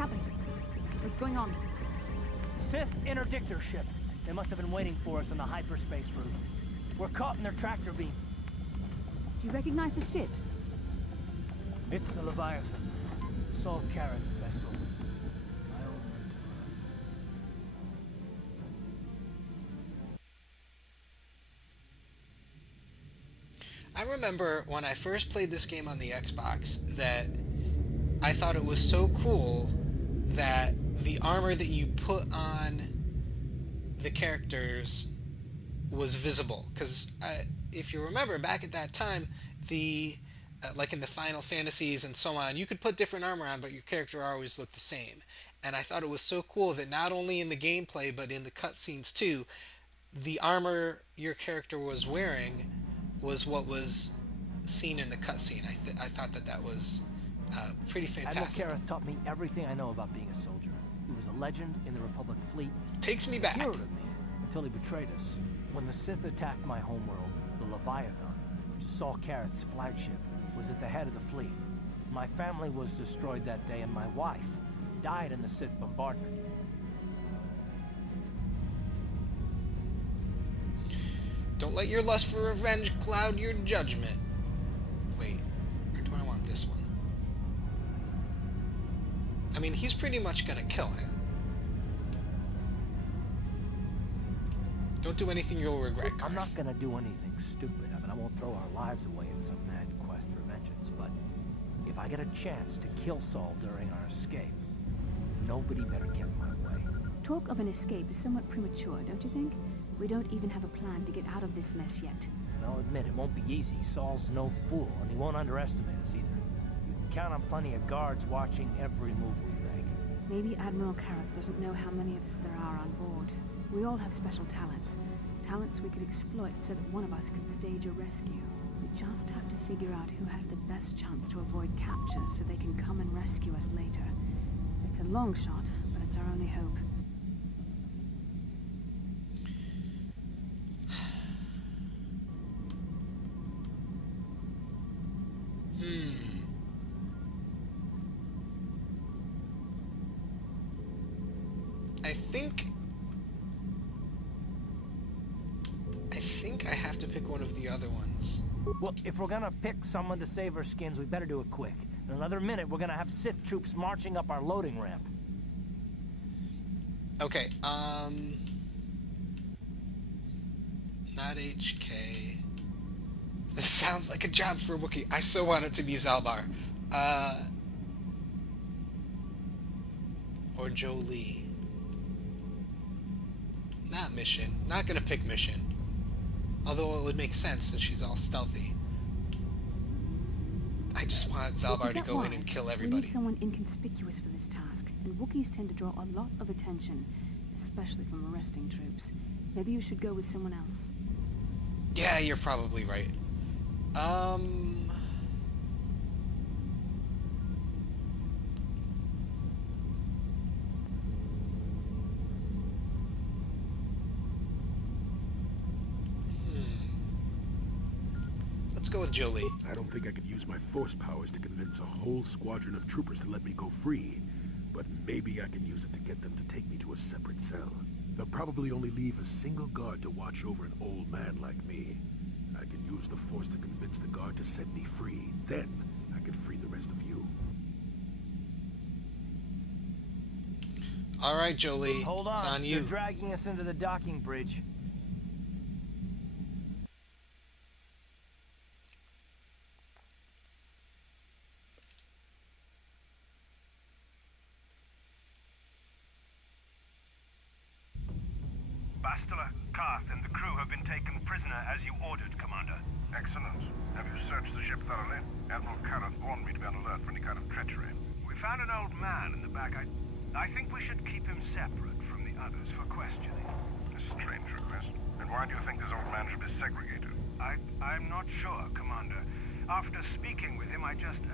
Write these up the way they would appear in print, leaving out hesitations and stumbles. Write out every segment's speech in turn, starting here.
happened? What's going on? Sith interdictor ship. They must have been waiting for us on the hyperspace route. We're caught in their tractor beam. Do you recognize the ship? It's the Leviathan. Saul Karath's vessel. My old mentor. I remember when I first played this game on the Xbox that I thought it was so cool that the armor that you put on the characters was visible. Because if you remember, back at that time, like in the Final Fantasies and so on, you could put different armor on, but your character always looked the same. And I thought it was so cool that not only in the gameplay, but in the cutscenes too, the armor your character was wearing was what was seen in the cutscene. I thought that was pretty fantastic. Admiral Karath taught me everything I know about being a soldier. He was a legend in the Republic fleet. Takes me back. Hero to me, until he betrayed us. When the Sith attacked my homeworld, the Leviathan, which is Saul Karath's flagship, was at the head of the fleet. My family was destroyed that day, and my wife died in the Sith bombardment. Don't let your lust for revenge cloud your judgment. Wait, or do I want this one? I mean, he's pretty much gonna kill him. Don't do anything you'll regret, Garth. I'm not gonna do anything stupid. I mean, I won't throw our lives away in some mad quest for vengeance, but if I get a chance to kill Saul during our escape, nobody better get in my way. Talk of an escape is somewhat premature, don't you think? We don't even have a plan to get out of this mess yet. I'll admit, it won't be easy. Saul's no fool, and he won't underestimate us either. You can count on plenty of guards watching every move we make. Maybe Admiral Karath doesn't know how many of us there are on board. We all have special talents. Talents we could exploit so that one of us could stage a rescue. We just have to figure out who has the best chance to avoid capture so they can come and rescue us later. It's a long shot, but it's our only hope. I think I have to pick one of the other ones. Well, if we're gonna pick someone to save our skins, we better do it quick. In another minute, we're gonna have Sith troops marching up our loading ramp. Okay, not HK. This sounds like a job for a Wookiee. I so want it to be Zalbar. Or Jolie. Not Mission. Not gonna pick Mission. Although it would make sense since she's all stealthy. I just want Zalbar to go in and kill everybody. We need someone inconspicuous for this task, and Wookiees tend to draw a lot of attention, especially from arresting troops. Maybe you should go with someone else. Yeah, you're probably right. Let's go with Jolie. I don't think I could use my force powers to convince a whole squadron of troopers to let me go free, but maybe I can use it to get them to take me to a separate cell. They'll probably only leave a single guard to watch over an old man like me. I can use the force to convince the guard to set me free. Then I can free the rest of you. All right, Jolie. Hold on. It's on you. They're dragging us into the docking bridge. Karath and the crew have been taken prisoner as you ordered, Commander. Excellent. Have you searched the ship thoroughly? Admiral Karath warned me to be on alert for any kind of treachery. We found an old man in the back. I think we should keep him separate from the others for questioning. A strange request. And why do you think this old man should be segregated? I'm not sure, Commander. After speaking with him, I just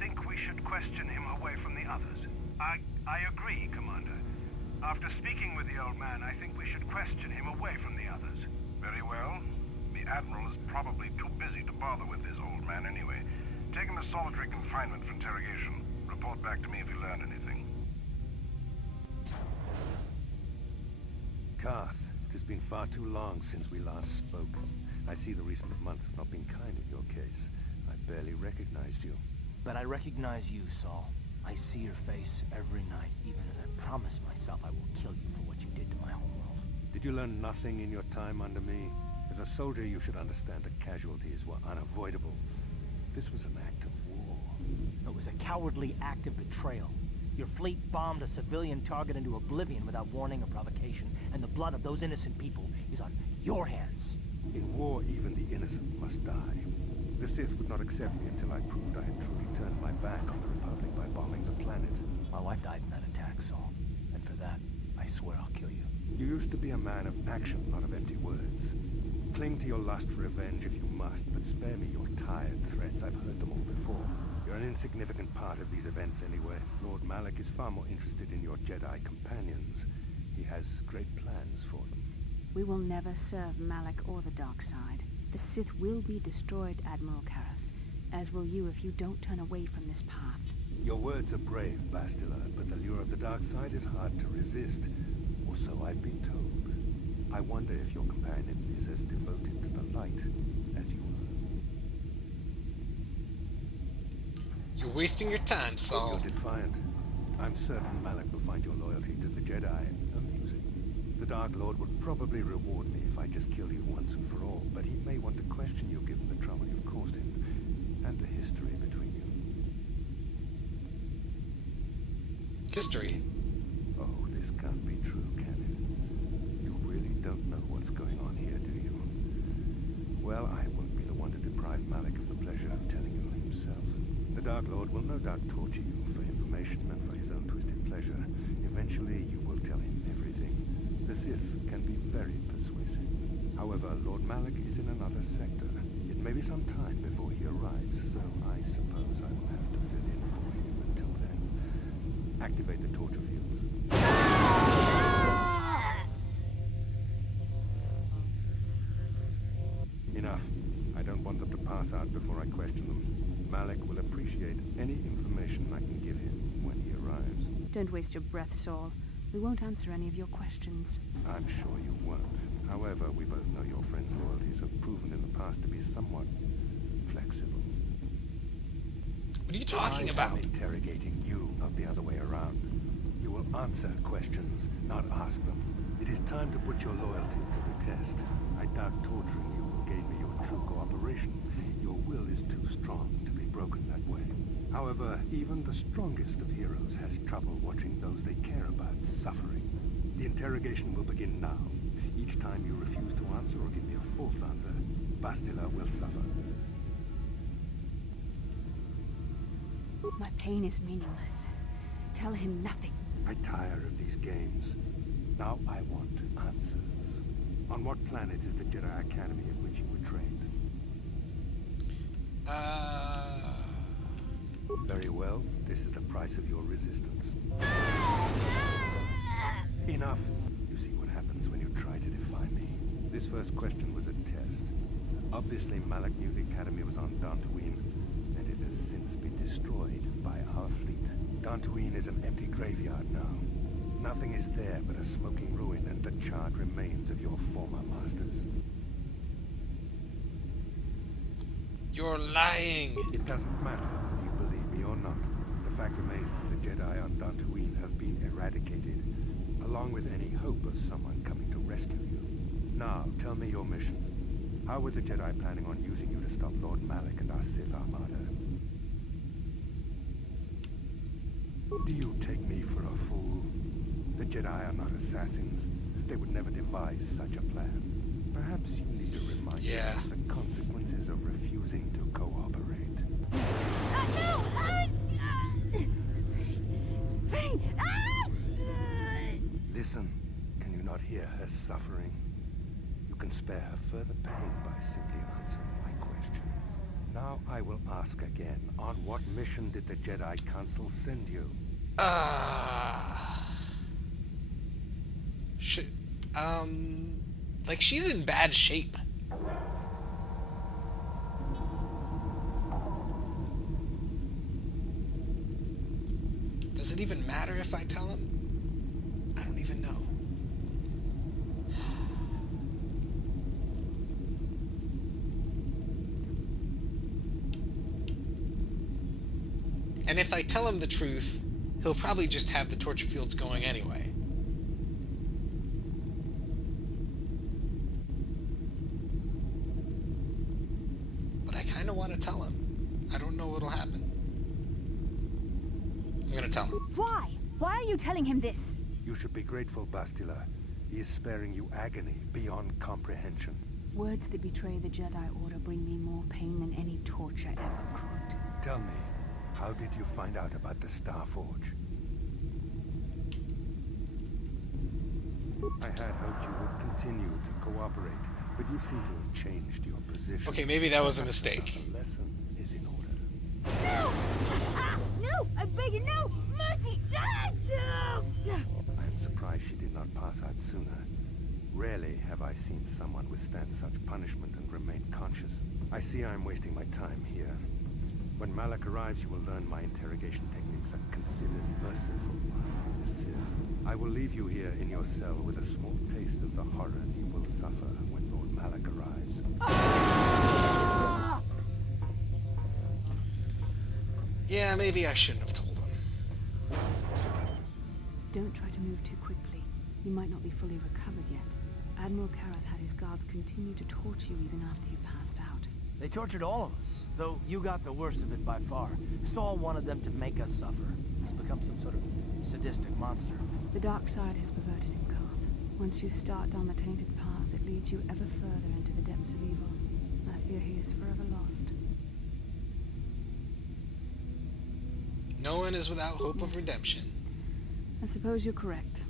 think we should question him away from the others. I agree, Commander. After speaking with the old man, I think we should question him away from the others. Very well. The Admiral is probably too busy to bother with this old man anyway. take him to solitary confinement for interrogation. Report back to me if you learn anything. Karath, it has been far too long since we last spoke. I see the recent months have not been kind in your case. I barely recognized you. But I recognize you, Saul. I see your face every night, even as I promised myself I will kill you for what you did to my homeworld. Did you learn nothing in your time under me? As a soldier, you should understand that casualties were unavoidable. This was an act of war. It was a cowardly act of betrayal. Your fleet bombed a civilian target into oblivion without warning or provocation, and the blood of those innocent people is on your hands. In war, even the innocent must die. The Sith would not accept me until I proved I had truly turned my back on the Republic by bombing the planet. My wife died in that attack, Saul. And for that, I swear I'll kill you. You used to be a man of action, not of empty words. Cling to your lust for revenge if you must, but spare me your tired threats. I've heard them all before. You're an insignificant part of these events anyway. Lord Malak is far more interested in your Jedi companions. He has great plans for them. We will never serve Malak or the dark side. The Sith will be destroyed, Admiral Karath, as will you if you don't turn away from this path. Your words are brave, Bastila, but the lure of the dark side is hard to resist. Or so I've been told. I wonder if your companion is as devoted to the light as you are. You're wasting your time, Saul. You're defiant. I'm certain Malak will find your loyalty to the Jedi amusing. The Dark Lord would probably reward me if I just killed you once and for all, but he may want to question you given the trouble you've caused him, and the history between you. History? Oh, this can't be true, can it? You really don't know what's going on here, do you? Well, I won't be the one to deprive Malak of the pleasure of telling you himself. The Dark Lord will no doubt torture you for information and for his own twisted pleasure. Eventually, you will tell him everything. The Sith can be very persuasive. However, Lord Malak is in another sector. It may be some time before he arrives, so I suppose I will have to fill in for him until then. Activate the torture fields. Enough. I don't want them to pass out before I question them. Malak will appreciate any information I can give him when he arrives. Don't waste your breath, Saul. We won't answer any of your questions. I'm sure you won't. However, we both know your friend's loyalties have proven in the past to be somewhat flexible. What are you talking about? I'm interrogating you, not the other way around. You will answer questions, not ask them. It is time to put your loyalty to the test. I doubt torturing you will gain me your true cooperation. Your will is too strong to be broken that way. However, even the strongest of heroes has trouble watching those they care about suffering. The interrogation will begin now. Each time you refuse to answer or give me a false answer, Bastila will suffer. My pain is meaningless. Tell him nothing. I tire of these games. Now I want answers. On what planet is the Jedi Academy at which you were trained? Very well. This is the price of your resistance. Enough. You see what happens when you try to defy me. This first question was a test. Obviously, Malak knew the Academy was on Dantooine, and it has since been destroyed by our fleet. Dantooine is an empty graveyard now. Nothing is there but a smoking ruin and the charred remains of your former masters. You're lying! It doesn't matter whether you believe me or not. The fact remains that the Jedi on Dantooine have been eradicated, along with any hope of someone coming to rescue you. Now, tell me your mission. How were the Jedi planning on using you to stop Lord Malak and our Sith Armada? Do you take me for a fool? The Jedi are not assassins. They would never devise such a plan. Perhaps you need to remind me of the consequences of refusing to cooperate. Listen, can you not hear her suffering? You can spare her further pain by simply answering my questions. Now I will ask again, on what mission did the Jedi Council send you? Like, she's in bad shape. Does it even matter if I tell him? I don't even know. And if I tell him the truth, he'll probably just have the torture fields going anyway. But I kind of want to tell him. I don't know what'll happen. I'm going to tell him. Why? Why are you telling him this? You should be grateful, Bastila. He is sparing you agony beyond comprehension. Words that betray the Jedi Order bring me more pain than any torture ever could. Tell me, how did you find out about the Star Forge? I had hoped you would continue to cooperate, but you seem to have changed your position. Okay, maybe that was a mistake. The lesson is in order. No! No! I beg you, no! Mercy! No! I am surprised she did not pass out sooner. Rarely have I seen someone withstand such punishment and remain conscious. I see I am wasting my time here. When Malak arrives, you will learn my interrogation techniques are considered merciful by the Sith. I will leave you here in your cell with a small taste of the horrors you will suffer when Lord Malak arrives. Ah! Yeah, maybe I shouldn't have told him. Don't try to move too quickly. You might not be fully recovered yet. Admiral Karath had his guards continue to torture you even after you passed out. They tortured all of us, though you got the worst of it by far. Saul wanted them to make us suffer. He's become some sort of sadistic monster. The dark side has perverted him, Koth. Once you start down the tainted path, it leads you ever further into the depths of evil. I fear he is forever lost. No one is without hope of redemption. I suppose you're correct.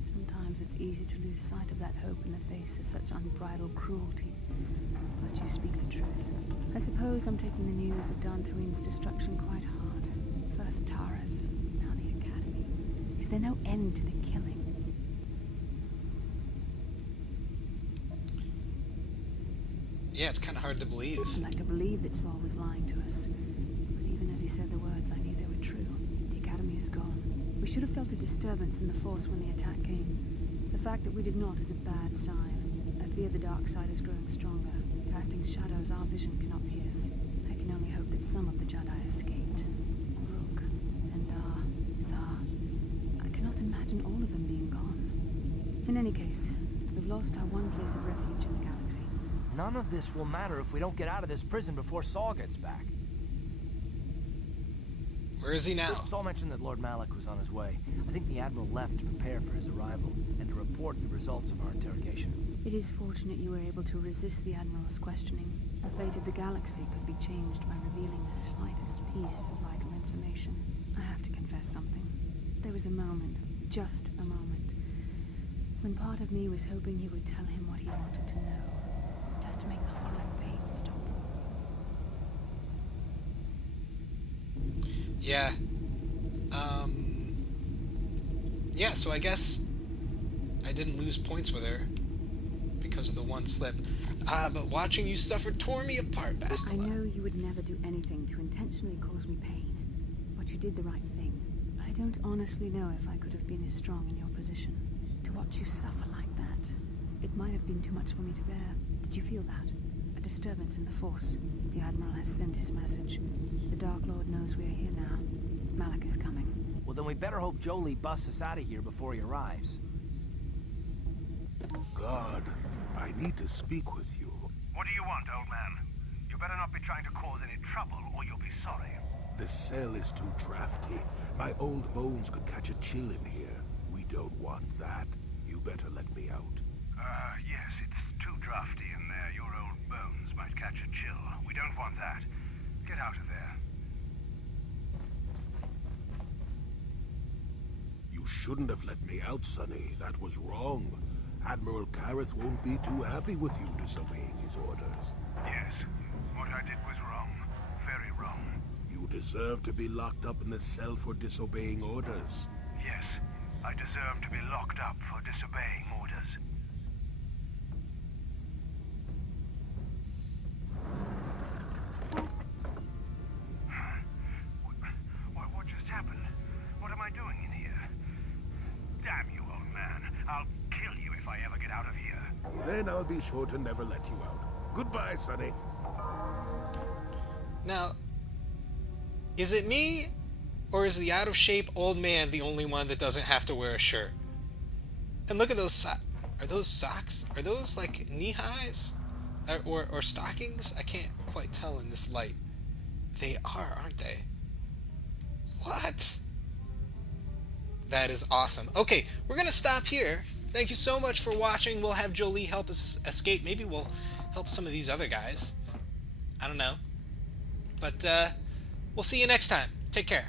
Sometimes it's easy to lose sight of that hope in the face of such unbridled cruelty. But you speak the truth. I suppose I'm taking the news of Dantooine's destruction quite hard. First Taurus, now the Academy. Is there no end to the killing? Yeah, it's kind of hard to believe. I'd like to believe that Saul was lying to us. But even as he said the words, I knew they were true. The Academy is gone. We should have felt a disturbance in the Force when the attack came. The fact that we did not is a bad sign. I fear the dark side is growing stronger, casting shadows our vision cannot pierce. I can only hope that some of the Jedi escaped. Rook, Endar, Zar. I cannot imagine all of them being gone. In any case, we've lost our one place of refuge in the galaxy. None of this will matter if we don't get out of this prison before Saul gets back. Where is he now? Saul mentioned that Lord Malak was on his way. I think the Admiral left to prepare for his arrival and to report the results of our interrogation. It is fortunate you were able to resist the Admiral's questioning. The fate of the galaxy could be changed by revealing the slightest piece of vital information. I have to confess something. There was a moment, just a moment, when part of me was hoping he would tell him what he wanted to know, just to make the horrible pain stop. Yeah. Yeah, so I guess I didn't lose points with her because of the one slip. But watching you suffer tore me apart, Bastila. I know you would never do anything to intentionally cause me pain, but you did the right thing. I don't honestly know if I could have been as strong in your position. To watch you suffer like that, it might have been too much for me to bear. Did you feel that? A disturbance in the Force. The Admiral has sent his message. The Dark Lord knows we're here now. Malak is coming. Well, then we better hope Jolie busts us out of here before he arrives. God, I need to speak with you. What do you want, old man? You better not be trying to cause any trouble, or you'll be sorry. The cell is too drafty. My old bones could catch a chill in here. We don't want that. You better let me out. Yes, it's too drafty in there. Your old bones might catch a chill. We don't want that. Get out of there. You shouldn't have let me out, Sonny. That was wrong. Admiral Karath won't be too happy with you disobeying his orders. Yes, what I did was wrong. Very wrong. You deserve to be locked up in the cell for disobeying orders. Yes, I deserve to be locked up for disobeying orders. What just happened? Then I'll be sure to never let you out. Goodbye, Sonny. Now, is it me, or is the out-of-shape old man the only one that doesn't have to wear a shirt? And look at those are those socks? Are those like knee-highs? Or stockings? I can't quite tell in this light. They are, aren't they? What? That is awesome. Okay, we're going to stop here. Thank you so much for watching. We'll have Jolie help us escape. Maybe we'll help some of these other guys. I don't know. But we'll see you next time. Take care.